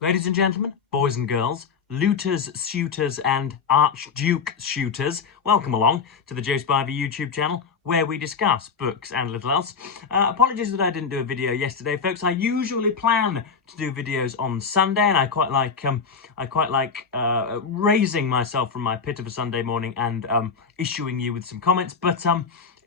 Ladies and gentlemen, boys and girls, looters, shooters, and archduke shooters, welcome along to the Joe Spivey YouTube channel, where we discuss books and little else. Apologies that I didn't do a video yesterday, folks. I usually plan to do videos on Sunday, and I quite like raising myself from my pit of a Sunday morning and issuing you with some comments, but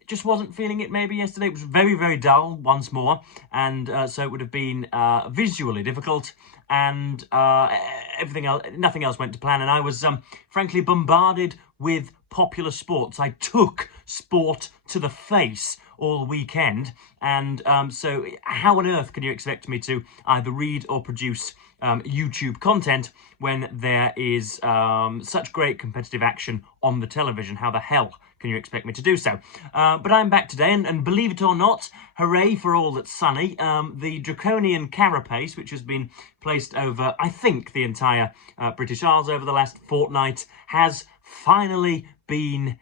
just wasn't feeling it maybe yesterday. It was very, very dull once more, and so it would have been visually difficult, and nothing else went to plan, and I was frankly bombarded with popular sports. I took sport to the face all weekend, and so how on earth can you expect me to either read or produce YouTube content when there is such great competitive action on the television? How the hell can you expect me to do so? But I'm back today, and believe it or not, hooray for all that's sunny. The draconian carapace, which has been placed over, I think, the entire British Isles over the last fortnight, has finally been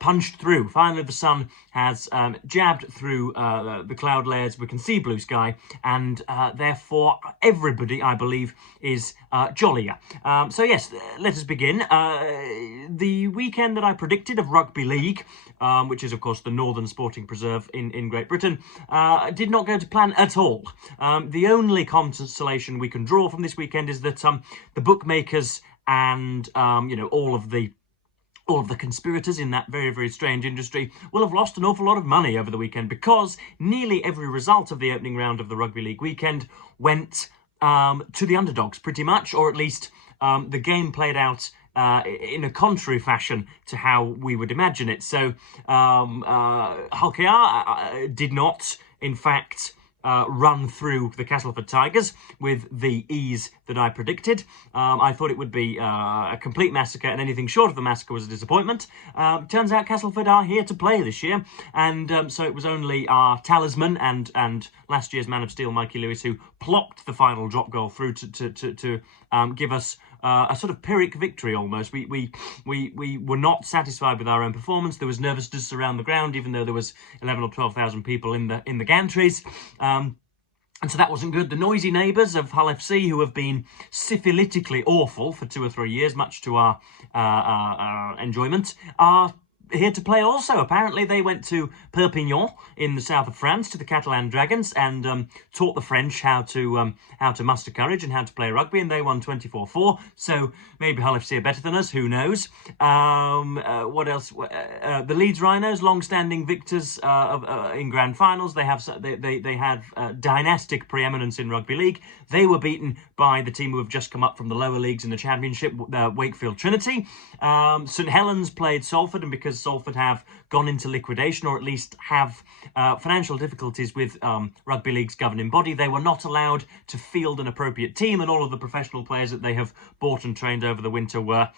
punched through. Finally, the sun has jabbed through the cloud layers. We can see blue sky, and therefore everybody, I believe, is jollier. So yes, let us begin. The weekend that I predicted of rugby league, which is of course the Northern Sporting Preserve in Great Britain, did not go to plan at all. The only consolation we can draw from this weekend is that the bookmakers and all of the conspirators in that very, very strange industry will have lost an awful lot of money over the weekend, because nearly every result of the opening round of the rugby league weekend went to the underdogs, pretty much, or at least the game played out in a contrary fashion to how we would imagine it. So Hull did not, in fact, run through the Castleford Tigers with the ease that I predicted. I thought it would be a complete massacre, and anything short of the massacre was a disappointment. Turns out Castleford are here to play this year, and so it was only our talisman and last year's Man of Steel, Mikey Lewis, who plopped the final drop goal through to give us a sort of Pyrrhic victory almost. We were not satisfied with our own performance. There was nervousness around the ground, even though there was 11 or 12,000 people in the gantries. And so that wasn't good. The noisy neighbours of Hull FC, who have been syphilitically awful for 2 or 3 years, much to our enjoyment, are here to play also. Apparently they went to Perpignan in the south of France to the Catalan Dragons and taught the French how to muster courage and how to play rugby, and they won 24-4. So maybe Hull FC are better than us, who knows. What else? The Leeds Rhinos, long-standing victors in grand finals. They have dynastic preeminence in rugby league. They were beaten by the team who have just come up from the lower leagues in the Championship, Wakefield Trinity. St Helens played Salford, and because Salford have gone into liquidation, or at least have financial difficulties with rugby league's governing body, they were not allowed to field an appropriate team, and all of the professional players that they have bought and trained over the winter were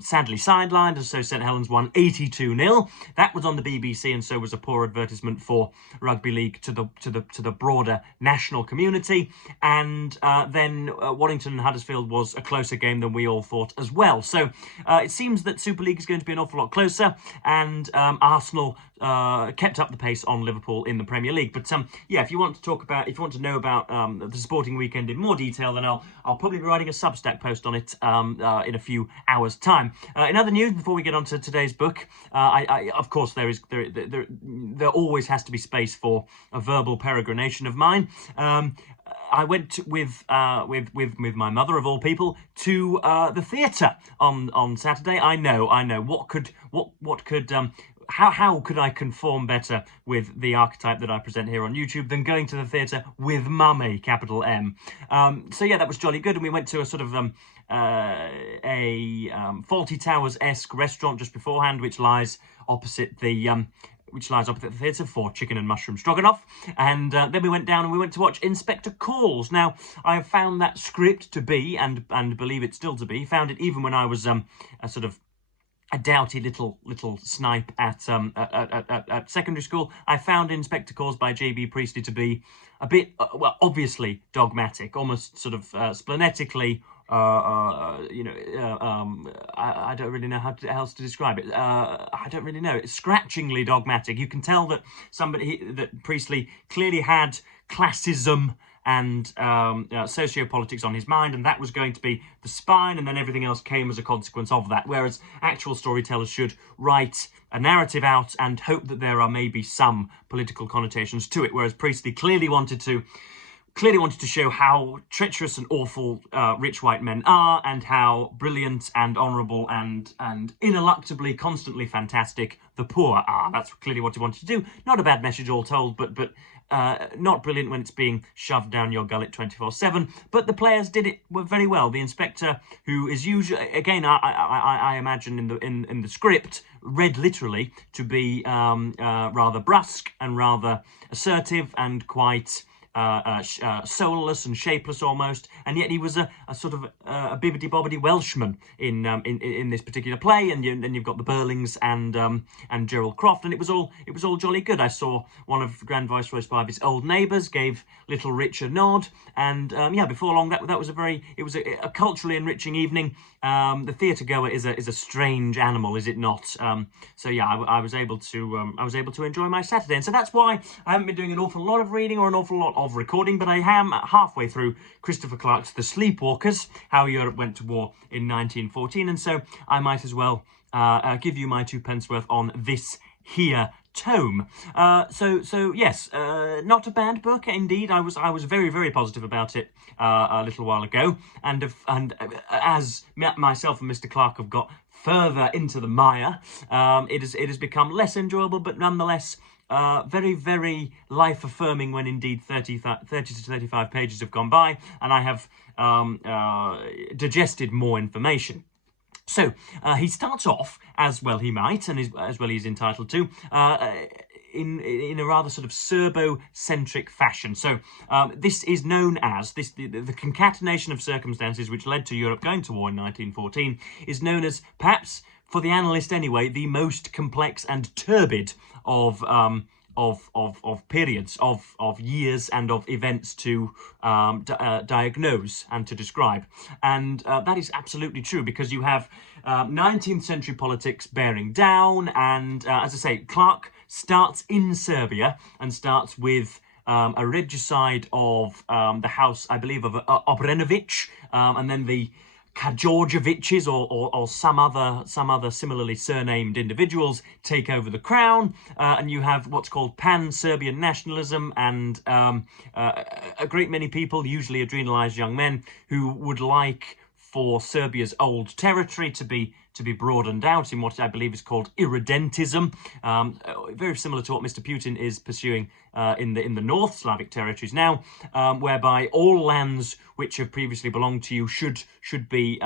sadly sidelined, and so St Helens won 82-0. That was on the BBC, and so was a poor advertisement for rugby league to the broader national community. And then Waddington and Huddersfield was a closer game than we all thought as well. So it seems that Super League is going to be an awful lot closer, and Arsenal kept up the pace on Liverpool in the Premier League. But yeah, if you want to know about the sporting weekend in more detail, then I'll probably be writing a Substack post on it in a few hours' time. In other news, before we get on to today's book, of course there always has to be space for a verbal peregrination of mine. I went with my mother, of all people, to the theatre on Saturday. I know. How could I conform better with the archetype that I present here on YouTube than going to the theatre with Mummy, capital M? So yeah, that was jolly good, and we went to a sort of Fawlty Towers-esque restaurant just beforehand, which lies opposite the theatre, for chicken and mushroom stroganoff. And then we went down and we went to watch Inspector Calls. Now, I have found that script to be, and believe it still to be, found it even when I was a sort of a doughty little snipe at secondary school. I found Inspector Calls by J.B. Priestley to be a bit, well, obviously dogmatic, almost sort of splenetically, I don't really know how else to describe it. I don't really know. It's scratchingly dogmatic. You can tell that Priestley clearly had classism and sociopolitics on his mind, and that was going to be the spine, and then everything else came as a consequence of that. Whereas actual storytellers should write a narrative out and hope that there are maybe some political connotations to it. Whereas Priestley clearly wanted to show how treacherous and awful rich white men are, and how brilliant and honourable and ineluctably, constantly fantastic the poor are. That's clearly what he wanted to do. Not a bad message all told, but not brilliant when it's being shoved down your gullet 24/7. But the players did it very well. The inspector, who is usually, again, I imagine in the script, read literally to be rather brusque and rather assertive and quite soulless and shapeless almost, and yet he was a sort of a bibbidi-bobbidi Welshman in this particular play. And then you've got the Burlings and Gerald Croft, and it was all jolly good. I saw one of Grand Viceroy Spivey's old neighbours gave little Rich a nod, and yeah, before long that was a culturally enriching evening. The theatre goer is a strange animal, is it not? So yeah, I was able to enjoy my Saturday, and so that's why I haven't been doing an awful lot of reading or an awful lot of recording, but I am halfway through Christopher Clark's The Sleepwalkers, How Europe Went to War in 1914, and so I might as well give you my 2p worth on this here tome. So yes, not a bad book indeed. I was very, very positive about it a little while ago, and as myself and Mr. Clark have got further into the mire, it has become less enjoyable, but nonetheless very, very life-affirming when indeed 30 to 35 pages have gone by and I have digested more information. So he starts off, as well he might, and as well he's entitled to, in a rather sort of Serbo-centric fashion. So this is known as, the concatenation of circumstances which led to Europe going to war in 1914 is known as, perhaps for the analyst anyway, the most complex and turbid of periods, of years and of events to diagnose and to describe. And that is absolutely true, because you have 19th century politics bearing down, and as I say, Clark starts in Serbia and starts with a regicide of the house, I believe, of Obrenović, and then the Karađorđevićes or some other similarly surnamed individuals take over the crown, and you have what's called pan-Serbian nationalism, and a great many people, usually adrenalised young men, who would like for Serbia's old territory to be broadened out in what I believe is called irredentism, very similar to what Mr. Putin is pursuing in the North Slavic territories now, whereby all lands which have previously belonged to you should be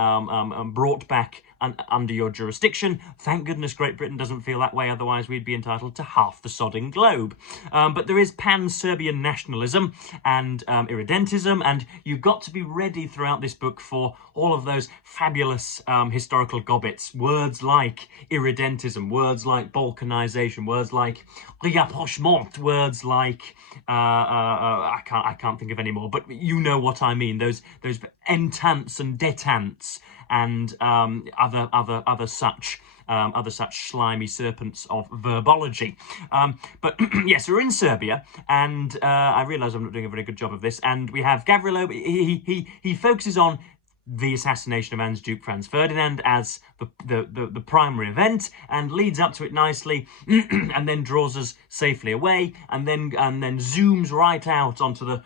brought back under your jurisdiction. Thank goodness Great Britain doesn't feel that way, otherwise we'd be entitled to half the sodding globe. But there is pan-Serbian nationalism and irredentism, and you've got to be ready throughout this book for all of those fabulous historical gobbets. Words like irredentism, words like balkanization, words like rapprochement, words like I can't think of any more, but you know what I mean. Those ententes and détentes and other such slimy serpents of verbology. But yes, we're in Serbia, and I realise I'm not doing a very good job of this. And we have Gavrilo. He focuses on the assassination of Archduke Franz Ferdinand as the primary event, and leads up to it nicely, and then draws us safely away, and then zooms right out onto the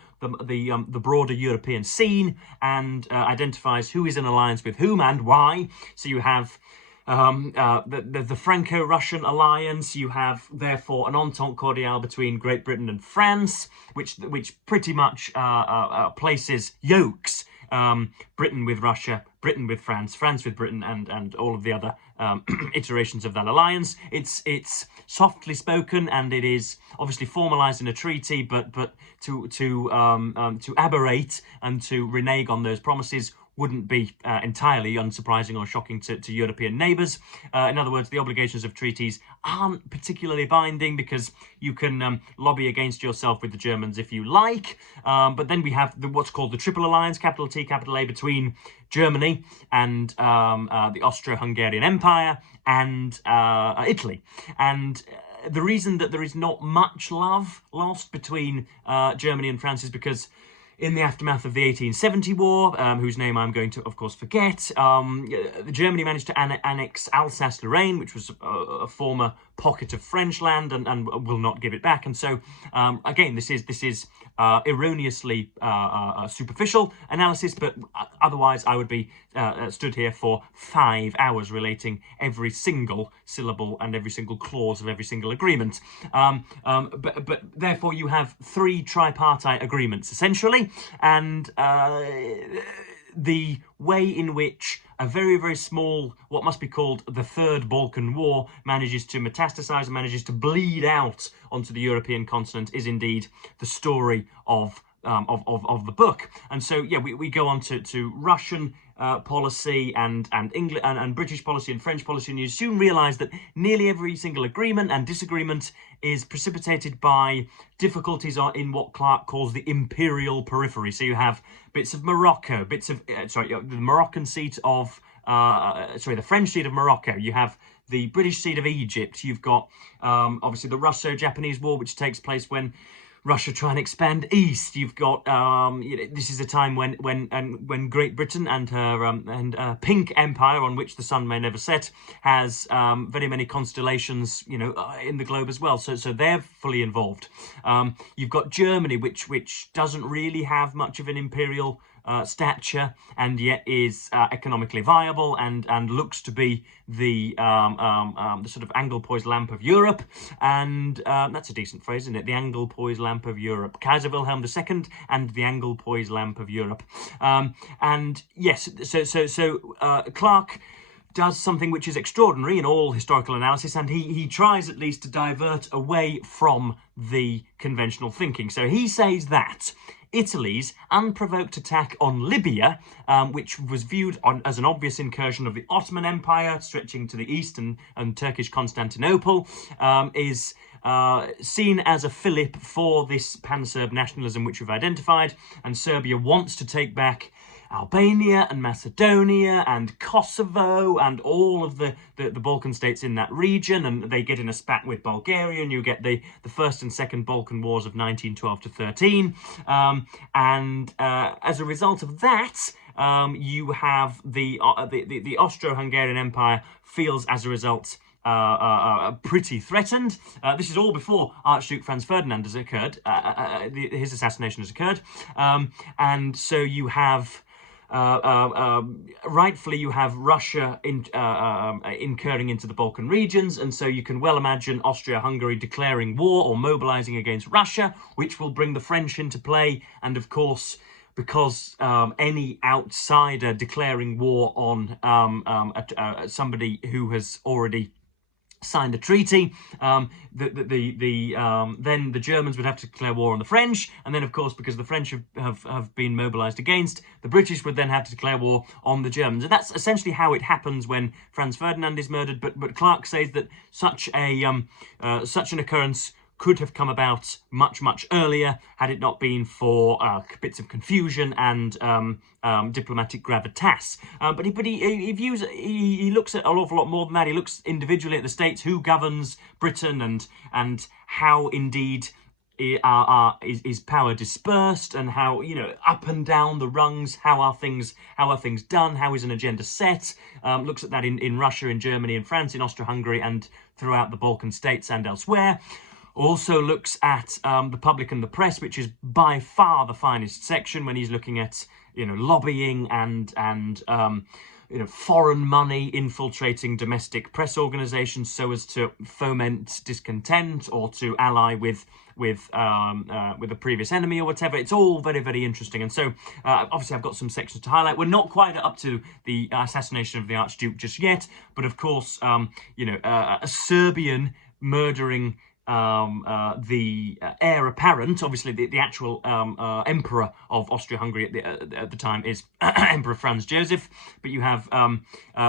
broader European scene, and identifies who is in alliance with whom and why. So you have the Franco-Russian alliance. You have therefore an entente cordiale between Great Britain and France, which pretty much yokes Britain with Russia, Britain with France, France with Britain, and all of the other iterations of that alliance. It's softly spoken, and it is obviously formalised in a treaty, but to aberrate and to renege on those promises wouldn't be entirely unsurprising or shocking to European neighbours. In other words, the obligations of treaties aren't particularly binding, because you can lobby against yourself with the Germans if you like. But then we have what's called the Triple Alliance, capital T, capital A, between Germany and the Austro-Hungarian Empire and Italy. And the reason that there is not much love lost between Germany and France is because in the aftermath of the 1870 war, whose name I'm going to, of course, forget, Germany managed to annex Alsace-Lorraine, which was a former pocket of French land, and will not give it back. And so, again, this is erroneously superficial analysis, but otherwise I would be stood here for 5 hours relating every single syllable and every single clause of every single agreement. But therefore you have 3 tripartite agreements, essentially, and the way in which a very, very small, what must be called the Third Balkan War, manages to metastasize and manages to bleed out onto the European continent is indeed the story of the book. And so, yeah, we go on to Russian policy and English and British policy and French policy, and you soon realise that nearly every single agreement and disagreement is precipitated by difficulties in what Clarke calls the imperial periphery. So you have bits of Morocco, bits of the Moroccan seat of the French seat of Morocco. You have the British seat of Egypt. You've got obviously the Russo-Japanese War, which takes place when Russia try and expand east. You've got this is a time when Great Britain and her pink empire, on which the sun may never set, has very many constellations, in the globe as well. So they're fully involved. You've got Germany, which doesn't really have much of an imperial stature, and yet is economically viable and looks to be the sort of Anglo-Poised lamp of Europe, and that's a decent phrase, isn't it? The Anglo-Poised lamp of Europe. Kaiser Wilhelm II and the Anglo-Poised lamp of Europe. And yes, so Clarke does something which is extraordinary in all historical analysis, and he tries at least to divert away from the conventional thinking. So he says that Italy's unprovoked attack on Libya, which was viewed as an obvious incursion of the Ottoman Empire stretching to the east and Turkish Constantinople, is seen as a fillip for this pan-Serb nationalism which we've identified, and Serbia wants to take back Albania and Macedonia and Kosovo and all of the Balkan states in that region, and they get in a spat with Bulgaria, and you get the First and Second Balkan Wars of 1912 to 13. As a result of that, you have the Austro-Hungarian Empire feels, as a result, pretty threatened. This is all before Archduke Franz Ferdinand has occurred. His assassination has occurred. And so you have rightfully you have Russia incurring into the Balkan regions, and so you can well imagine Austria-Hungary declaring war or mobilizing against Russia, which will bring the French into play. And of course, because any outsider declaring war on somebody who has already signed a treaty, then the Germans would have to declare war on the French, and then of course, because the French have been mobilised against, the British would then have to declare war on the Germans. And that's essentially how it happens when Franz Ferdinand is murdered. But Clarke says that such an occurrence could have come about much, much earlier had it not been for bits of confusion and diplomatic gravitas. But he looks at an awful lot more than that. He looks individually at the states, who governs Britain, and how indeed is power dispersed, and how, up and down the rungs, how are things done, how is an agenda set. Looks at that in Russia, in Germany, in France, in Austria-Hungary, and throughout the Balkan states and elsewhere. Also looks at the public and the press, which is by far the finest section, when he's looking at lobbying and foreign money infiltrating domestic press organisations so as to foment discontent or to ally with a previous enemy or whatever. It's all very, very interesting. And so obviously I've got some sections to highlight. We're not quite up to the assassination of the Archduke just yet, but of course a Serbian murdering the heir apparent, obviously the actual emperor of Austria-Hungary at the time is Emperor Franz Joseph, but you have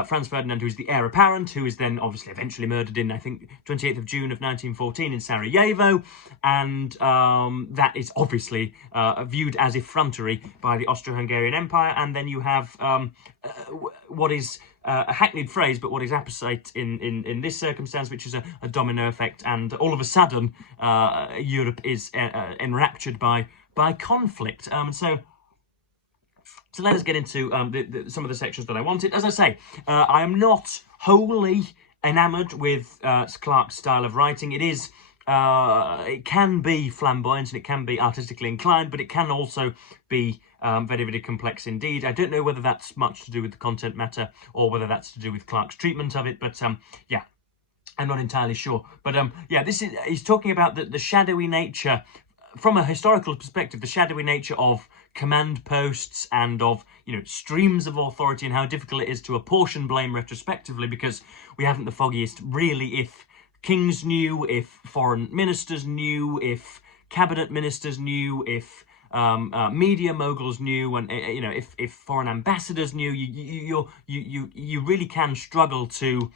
Franz Ferdinand, who's the heir apparent, who is then obviously eventually murdered in, I think, 28th of June of 1914 in Sarajevo, and that is obviously viewed as effrontery by the Austro-Hungarian Empire. And then you have what is a hackneyed phrase, but what is apposite in this circumstance, which is a domino effect, and all of a sudden Europe is enraptured by by conflict. So let us get into some of the sections that I wanted. As I say, I am not wholly enamoured with Clarke's style of writing. It can be flamboyant and it can be artistically inclined, but it can also be very, very complex indeed. I don't know whether that's much to do with the content matter or whether that's to do with Clarke's treatment of it, but yeah, I'm not entirely sure. But yeah, he's talking about the shadowy nature, from a historical perspective, the shadowy nature of command posts and of, streams of authority, and how difficult it is to apportion blame retrospectively, because we haven't the foggiest really if kings knew, if foreign ministers knew, if cabinet ministers knew, if media moguls knew, and if foreign ambassadors knew. You really can struggle to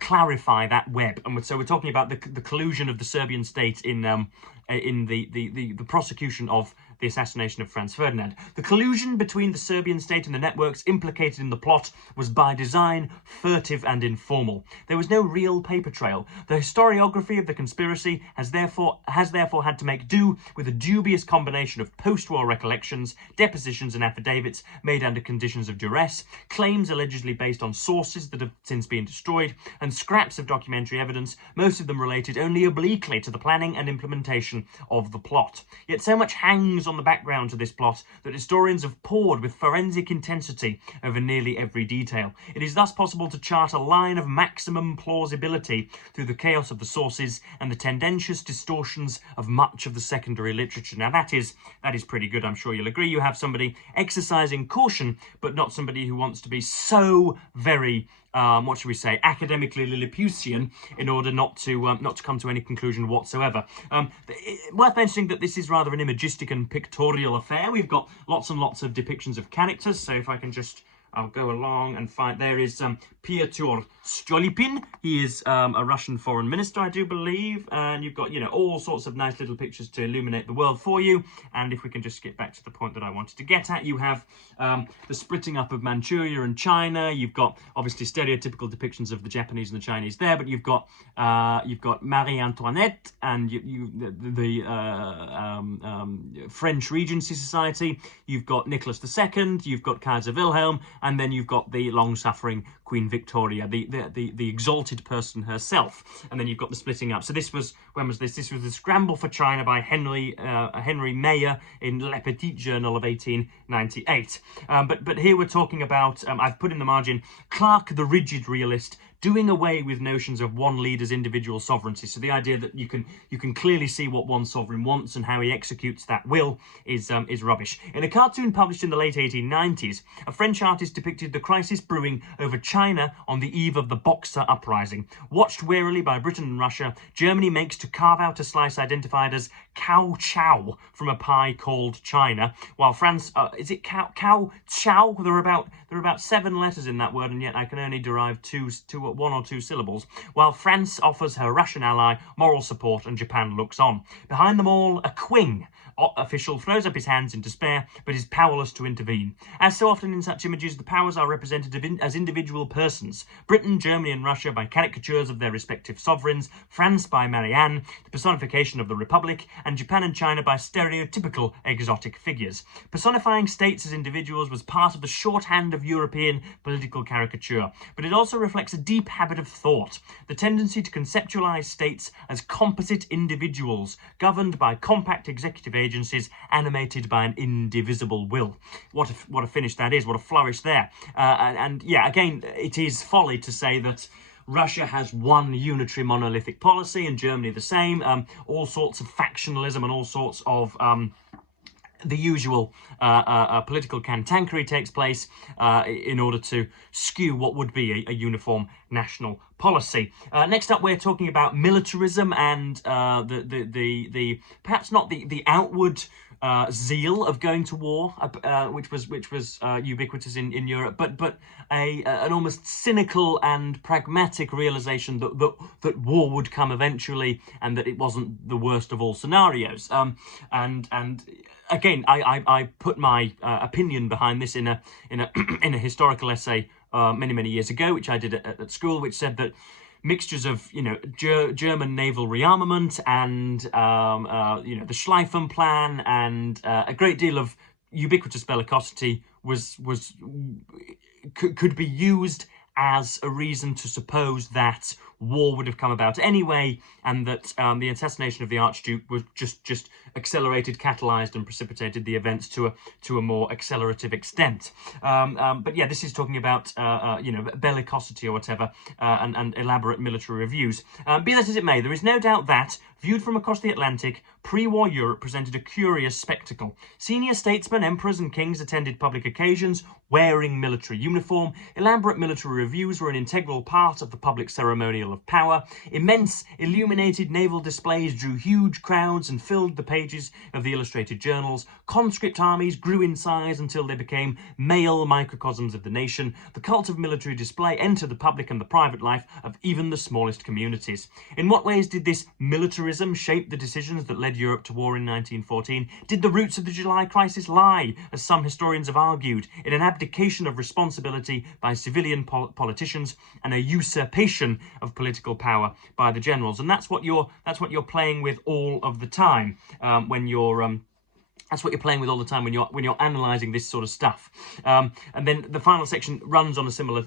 clarify that web. And so we're talking about the collusion of the Serbian state in the prosecution of the assassination of Franz Ferdinand. The collusion between the Serbian state and the networks implicated in the plot was by design furtive and informal. There was no real paper trail. The historiography of the conspiracy has therefore had to make do with a dubious combination of post-war recollections, depositions and affidavits made under conditions of duress, claims allegedly based on sources that have since been destroyed, and scraps of documentary evidence, most of them related only obliquely to the planning and implementation of the plot. Yet so much hangs on the background to this plot that historians have pored with forensic intensity over nearly every detail. It is thus possible to chart a line of maximum plausibility through the chaos of the sources and the tendentious distortions of much of the secondary literature. Now that is pretty good, I'm sure you'll agree. You have somebody exercising caution, but not somebody who wants to be so very what should we say, academically Lilliputian, in order not to come to any conclusion whatsoever. Worth mentioning that this is rather an imagistic and pictorial affair. We've got lots and lots of depictions of characters, so if I can just, I'll go along and find, there is Piotr Stolypin. He is a Russian foreign minister, I do believe, and you've got, all sorts of nice little pictures to illuminate the world for you. And if we can just get back to the point that I wanted to get at, you have the splitting up of Manchuria and China. You've got obviously stereotypical depictions of the Japanese and the Chinese there, but you've got Marie Antoinette and the French Regency Society. You've got Nicholas II. You've got Kaiser Wilhelm, and then you've got the long-suffering Queen Victoria, the exalted person herself, and then you've got the splitting up. So this was, when was this? This was the Scramble for China by Henry Mayer in Le Petit Journal of 1898. But here we're talking about, I've put in the margin, Clarke the rigid realist, doing away with notions of one leader's individual sovereignty. So the idea that you can clearly see what one sovereign wants and how he executes that will is rubbish. In a cartoon published in the late 1890s, a French artist depicted the crisis brewing over China on the eve of the Boxer Uprising. Watched warily by Britain and Russia, Germany makes to carve out a slice identified as cow chow from a pie called China, while France, is it cow chow? There are about 7 letters in that word, and yet I can only derive one or two syllables, while France offers her Russian ally moral support and Japan looks on. Behind them all, a Qing official throws up his hands in despair, but is powerless to intervene. As so often in such images, the powers are represented as individual persons. Britain, Germany and Russia by caricatures of their respective sovereigns, France by Marianne, the personification of the Republic, and Japan and China by stereotypical exotic figures. Personifying states as individuals was part of the shorthand of European political caricature, but it also reflects a deep habit of thought, the tendency to conceptualize states as composite individuals, governed by compact executive agencies animated by an indivisible will. What a finish that is, what a flourish there. And yeah, again, it is folly to say that Russia has one unitary monolithic policy and Germany the same. All sorts of factionalism and all sorts of the usual political cantankerity takes place in order to skew what would be a uniform national policy. Next up, we're talking about militarism and the perhaps not the outward zeal of going to war, which was ubiquitous in Europe, but an almost cynical and pragmatic realization that war would come eventually, and that it wasn't the worst of all scenarios. And again, I put my opinion behind this in a historical essay many years ago, which I did at school, which said that mixtures of, you know, German naval rearmament and, you know, the Schlieffen Plan, and a great deal of ubiquitous bellicosity could be used as a reason to suppose that war would have come about anyway, and that the assassination of the Archduke was just accelerated, catalysed, and precipitated the events to a more accelerative extent. But yeah, this is talking about you know, bellicosity or whatever, and elaborate military reviews. Be that as it may, there is no doubt that, viewed from across the Atlantic, pre-war Europe presented a curious spectacle. Senior statesmen, emperors and kings attended public occasions wearing military uniform. Elaborate military reviews were an integral part of the public ceremonial of power. Immense illuminated naval displays drew huge crowds and filled the pages of the illustrated journals. Conscript armies grew in size until they became male microcosms of the nation. The cult of military display entered the public and the private life of even the smallest communities. In what ways did this militarism shape the decisions that led Europe to war in 1914? Did the roots of the July crisis lie, as some historians have argued, in an abdication of responsibility by civilian politicians and a usurpation of political power by the generals? And that's what you're playing with all of the time when you're that's what you're playing with all the time when you're analysing this sort of stuff. And then the final section runs on a similar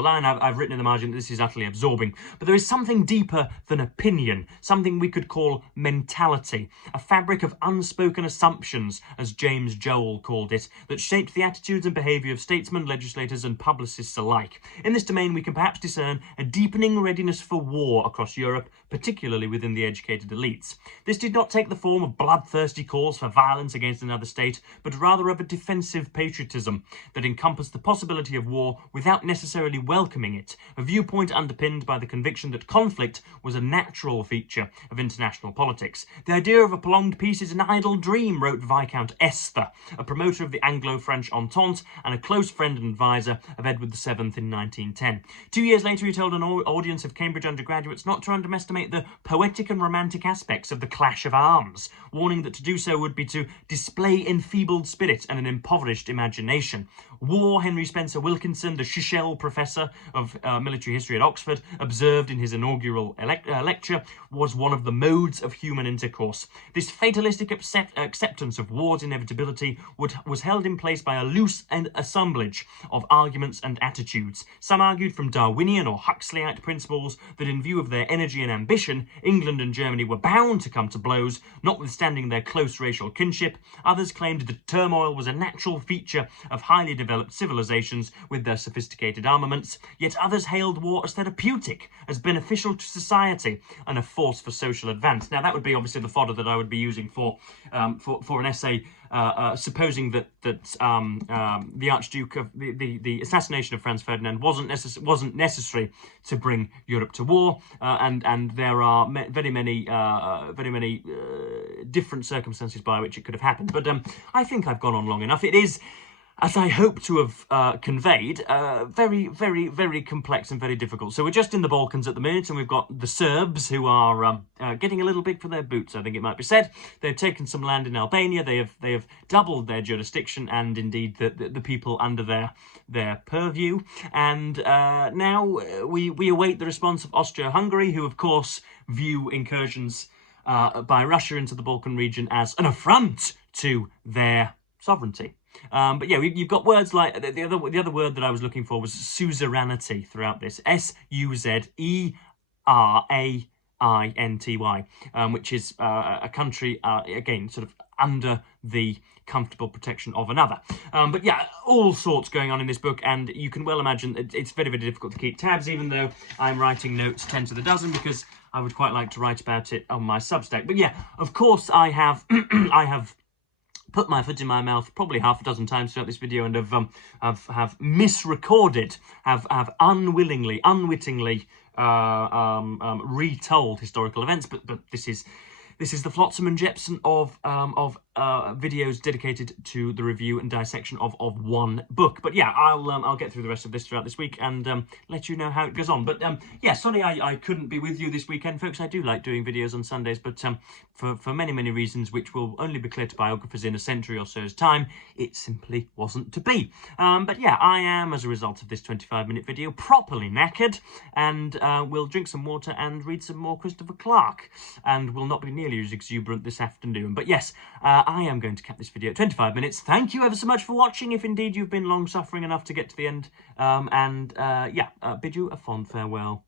line. I've written in the margin that this is utterly absorbing, but there is something deeper than opinion, something we could call mentality, a fabric of unspoken assumptions, as James Joel called it, that shaped the attitudes and behaviour of statesmen, legislators, and publicists alike. In this domain, we can perhaps discern a deepening readiness for war across Europe, particularly within the educated elites. This did not take the form of bloodthirsty calls for violence against another state, but rather of a defensive patriotism that encompassed the possibility of war without necessarily welcoming it, a viewpoint underpinned by the conviction that conflict was a natural feature of international politics. The idea of a prolonged peace is an idle dream, wrote Viscount Esther, a promoter of the Anglo-French Entente and a close friend and advisor of Edward VII in 1910. 2 years later, he told an audience of Cambridge undergraduates not to underestimate the poetic and romantic aspects of the clash of arms, warning that to do so would be to display enfeebled spirit and an impoverished imagination. War, Henry Spencer Wilkinson, the Shishel professor of military history at Oxford, observed in his inaugural lecture, was one of the modes of human intercourse. This fatalistic acceptance of war's inevitability was held in place by a loose assemblage of arguments and attitudes. Some argued from Darwinian or Huxleyite principles that in view of their energy and ambition, England and Germany were bound to come to blows, notwithstanding their close racial kinship. Others claimed that turmoil was a natural feature of highly developed civilizations with their sophisticated armaments, yet others hailed war as therapeutic, as beneficial to society, and a force for social advance. Now, that would be obviously the fodder that I would be using for an essay supposing that the Archduke of the assassination of Franz Ferdinand wasn't necessary to bring Europe to war, and there are very many different circumstances by which it could have happened. But I think I've gone on long enough. It is, as I hope to have conveyed, very, very, very complex and very difficult. So we're just in the Balkans at the minute, and we've got the Serbs who are getting a little big for their boots, I think it might be said. They've taken some land in Albania. They have doubled their jurisdiction and indeed the people under their purview. And now we await the response of Austria-Hungary, who of course view incursions by Russia into the Balkan region as an affront to their sovereignty. But yeah, you've got words like the other word that I was looking for was suzerainty throughout this. Suzerainty, which is a country again sort of under the comfortable protection of another. But yeah, all sorts going on in this book, and you can well imagine it's very, very difficult to keep tabs, even though I'm writing notes 10 to the dozen, because I would quite like to write about it on my Substack. But yeah, of course I have I have put my foot in my mouth probably half a dozen times throughout this video, and have misrecorded, have unwittingly retold historical events. But this is the flotsam and jetsam of videos dedicated to the review and dissection of one book. But yeah, I'll get through the rest of this throughout this week and let you know how it goes on. But yeah, sorry I couldn't be with you this weekend, folks. I do like doing videos on Sundays, but for many reasons, which will only be clear to biographers in a century or so's time, it simply wasn't to be. But yeah, I am, as a result of this 25-minute video, properly knackered, and we'll drink some water and read some more Christopher Clark, and will not be nearly as exuberant this afternoon. But yes, I am going to cap this video at 25 minutes. Thank you ever so much for watching, if indeed you've been long-suffering enough to get to the end, yeah, bid you a fond farewell.